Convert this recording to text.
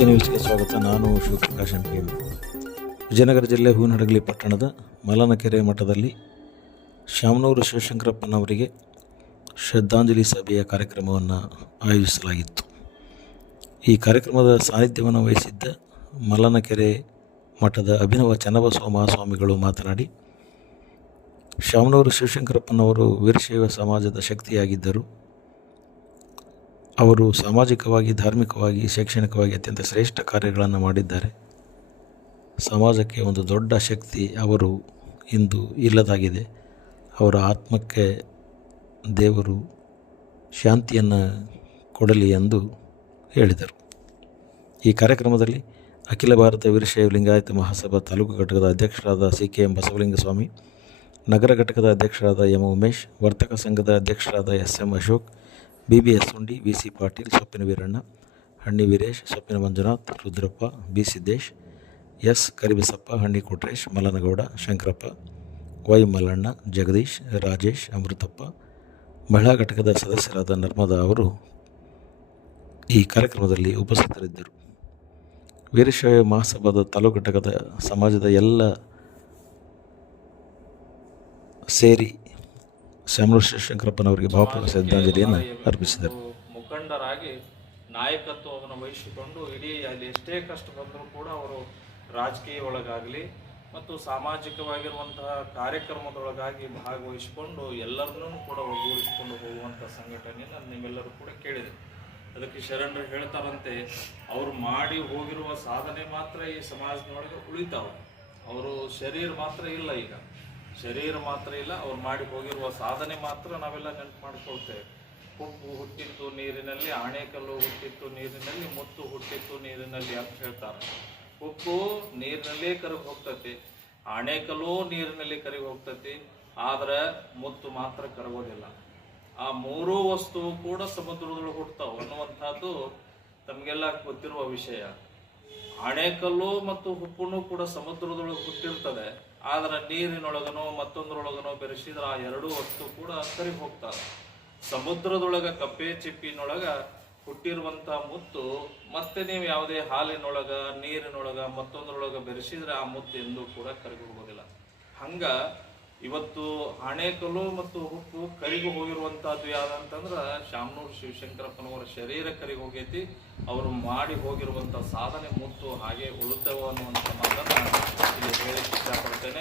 K ನ್ಯೂಸ್ಗೆ ಸ್ವಾಗತ. ನಾನು ಶಿವಪ್ರಕಾಶ್ ಎಂ. ವಿಜಯನಗರ ಜಿಲ್ಲೆ ಹೂವಿನಹಡಗಲಿ ಪಟ್ಟಣದ ಮಲನಕೆರೆ ಮಠದಲ್ಲಿ ಶಾಮನೂರು ಶಿವಶಂಕರಪ್ಪನವರಿಗೆ ಶ್ರದ್ಧಾಂಜಲಿ ಸಭೆಯ ಕಾರ್ಯಕ್ರಮವನ್ನು ಆಯೋಜಿಸಲಾಗಿತ್ತು. ಈ ಕಾರ್ಯಕ್ರಮದ ಸಾನ್ನಿಧ್ಯವನ್ನು ವಹಿಸಿದ್ದ ಮಲನಕೆರೆ ಮಠದ ಅಭಿನವ ಚನ್ನಬಸವ ಮಹಾಸ್ವಾಮಿಗಳು ಮಾತನಾಡಿ, ಶಾಮನೂರು ಶಿವಶಂಕರಪ್ಪನವರು ವೀರಶೈವ ಸಮಾಜದ ಶಕ್ತಿಯಾಗಿದ್ದರು. ಅವರು ಸಾಮಾಜಿಕವಾಗಿ, ಧಾರ್ಮಿಕವಾಗಿ, ಶೈಕ್ಷಣಿಕವಾಗಿ ಅತ್ಯಂತ ಶ್ರೇಷ್ಠ ಕಾರ್ಯಗಳನ್ನು ಮಾಡಿದ್ದಾರೆ. ಸಮಾಜಕ್ಕೆ ಒಂದು ದೊಡ್ಡ ಶಕ್ತಿ ಅವರು ಇಂದು ಇಲ್ಲದಾಗಿದೆ. ಅವರ ಆತ್ಮಕ್ಕೆ ದೇವರು ಶಾಂತಿಯನ್ನು ಕೊಡಲಿ ಎಂದು ಹೇಳಿದರು. ಈ ಕಾರ್ಯಕ್ರಮದಲ್ಲಿ ಅಖಿಲ ಭಾರತ ವೀರಶೈವ ಲಿಂಗಾಯತ ಮಹಾಸಭಾ ತಾಲೂಕು ಘಟಕದ ಅಧ್ಯಕ್ಷರಾದ CKM ಬಸವಲಿಂಗಸ್ವಾಮಿ, ನಗರ ಘಟಕದ ಅಧ್ಯಕ್ಷರಾದ M. ಉಮೇಶ್, ವರ್ತಕ ಸಂಘದ ಅಧ್ಯಕ್ಷರಾದ SM. ಅಶೋಕ್, BBS ಹುಂಡಿ, VC ಪಾಟೀಲ್, ಸೊಪ್ಪಿನ ವೀರಣ್ಣ, ಹಣ್ಣಿ ವೀರೇಶ್, ಸೊಪ್ಪಿನ Manjunath, Rudrappa, B. Siddesh, S. Karibasappa, ಹಣ್ಣಿ Kotresh, Mallanagouda, Shankarappa, Y. Mallanna, Jagadish, Rajesh, Amruthappa, ಮಹಿಳಾ ಘಟಕದ ಸದಸ್ಯರಾದ ನರ್ಮದಾ ಅವರು ಈ ಕಾರ್ಯಕ್ರಮದಲ್ಲಿ ಉಪಸ್ಥಿತರಿದ್ದರು. ವೀರಶೈವ ಮಹಾಸಭಾದ ತಾಲೂಕು ಘಟಕದ ಸಮಾಜದ ಎಲ್ಲ ಸೇರಿ ಶಾಮನೂರು ಶಿವಶಂಕರಪ್ಪನವರಿಗೆ ಭಾವಪೂರ್ವಕ ಶ್ರದ್ಧಾಂಜಲಿಯನ್ನು ಅರ್ಪಿಸಿದರು. ಮುಖಂಡರಾಗಿ ನಾಯಕತ್ವವನ್ನು ವಹಿಸಿಕೊಂಡು ಇಡೀ ಅಲ್ಲಿ ಎಷ್ಟೇ ಕಷ್ಟ ಬಂದರೂ ಕೂಡ ಅವರು ರಾಜಕೀಯ ಒಳಗಾಗಲಿ ಮತ್ತು ಸಾಮಾಜಿಕವಾಗಿರುವಂತಹ ಕಾರ್ಯಕ್ರಮದೊಳಗಾಗಿ ಭಾಗವಹಿಸಿಕೊಂಡು ಎಲ್ಲರನ್ನೂ ಕೂಡ ಒಗ್ಗೂಡಿಸಿಕೊಂಡು ಹೋಗುವಂಥ ಸಂಘಟನೆಯನ್ನು ನೀವೆಲ್ಲರೂ ಕೂಡ ಕೇಳಿದೆ. ಅದಕ್ಕೆ ಶರಣರು ಹೇಳ್ತಾರಂತೆ, ಅವರು ಮಾಡಿ ಹೋಗಿರುವ ಸಾಧನೆ ಮಾತ್ರ ಈ ಸಮಾಜದೊಳಗೆ ಉಳಿತಾವೆ. ಅವರು ಶರೀರ ಮಾತ್ರ ಇಲ್ಲ, ಈಗ ಶರೀರ ಮಾತ್ರ ಇಲ್ಲ, ಅವ್ರು ಮಾಡಿ ಹೋಗಿರುವ ಸಾಧನೆ ಮಾತ್ರ ನಾವೆಲ್ಲ ನೆನಪು ಮಾಡಿಕೊಳ್ತೇವೆ. ಹುಬ್ಬು ಹುಟ್ಟಿತ್ತು ನೀರಿನಲ್ಲಿ, ಆಣೆಕಲ್ಲು ಹುಟ್ಟಿತ್ತು ನೀರಿನಲ್ಲಿ, ಮುತ್ತು ಹುಟ್ಟಿತ್ತು ನೀರಿನಲ್ಲಿ ಅಂತ ಹೇಳ್ತಾರೆ. ಹುಬ್ಬು ನೀರಿನಲ್ಲೇ ಕರಗಿ ಹೋಗ್ತತಿ, ಆಣೆಕಲ್ಲು ನೀರಿನಲ್ಲಿ ಕರಗಿ ಹೋಗ್ತತಿ, ಆದ್ರೆ ಮುತ್ತು ಮಾತ್ರ ಕರಗೋದಿಲ್ಲ. ಆ ಮೂರೂ ವಸ್ತು ಕೂಡ ಸಮುದ್ರದೊಳಗೆ ಹುಟ್ಟತಾವ ಅನ್ನುವಂಥದ್ದು ತಮಗೆಲ್ಲ ಗೊತ್ತಿರುವ ವಿಷಯ. ಆಣೆಕಲ್ಲು ಮತ್ತು ಹುಪ್ಪುನು ಕೂಡ ಸಮುದ್ರದೊಳಗೆ ಹುಟ್ಟಿರ್ತದೆ, ಆದ್ರೆ ನೀರಿನೊಳಗನೋ ಮತ್ತೊಂದರೊಳಗನೋ ಬೆರೆಸಿದ್ರೆ ಆ ಎರಡೂ ವಸ್ತು ಕೂಡ ಕರಗಿ ಹೋಗ್ತಾರೆ. ಸಮುದ್ರದೊಳಗ ಕಪ್ಪೆ ಚಿಪ್ಪಿನೊಳಗ ಹುಟ್ಟಿರುವಂಥ ಮುತ್ತು ಮತ್ತೆ ನೀವು ಯಾವುದೇ ಹಾಲಿನೊಳಗ, ನೀರಿನೊಳಗ, ಮತ್ತೊಂದರೊಳಗ ಬೆರೆಸಿದ್ರೆ ಆ ಮುತ್ತು ಎಂದೂ ಕೂಡ ಕರಗಿ ಹೋಗೋದಿಲ್ಲ. ಹಂಗ ಇವತ್ತು ಆಣೆಕಲ್ಲು ಮತ್ತು ಹುಪ್ಪು ಕರಿಗಿ ಹೋಗಿರುವಂತಹದ್ದು ಯಾವ್ದಂತಂದ್ರೆ ಶಾಮನೂರು ಶಿವಶಂಕರಪ್ಪನವರ ಶರೀರ ಕರಿಗಿ ಹೋಗೈತಿ. ಅವರು ಮಾಡಿ ಹೋಗಿರುವಂತ ಸಾಧನೆ ಮುತ್ತು ಹಾಗೆ ಉಳಿತವ ಅನ್ನುವಂಥ ಮಾತನ್ನ ಇಲ್ಲಿ ಹೇಳಕ್ಕೆ ಇಷ್ಟಪಡ್ತೇನೆ.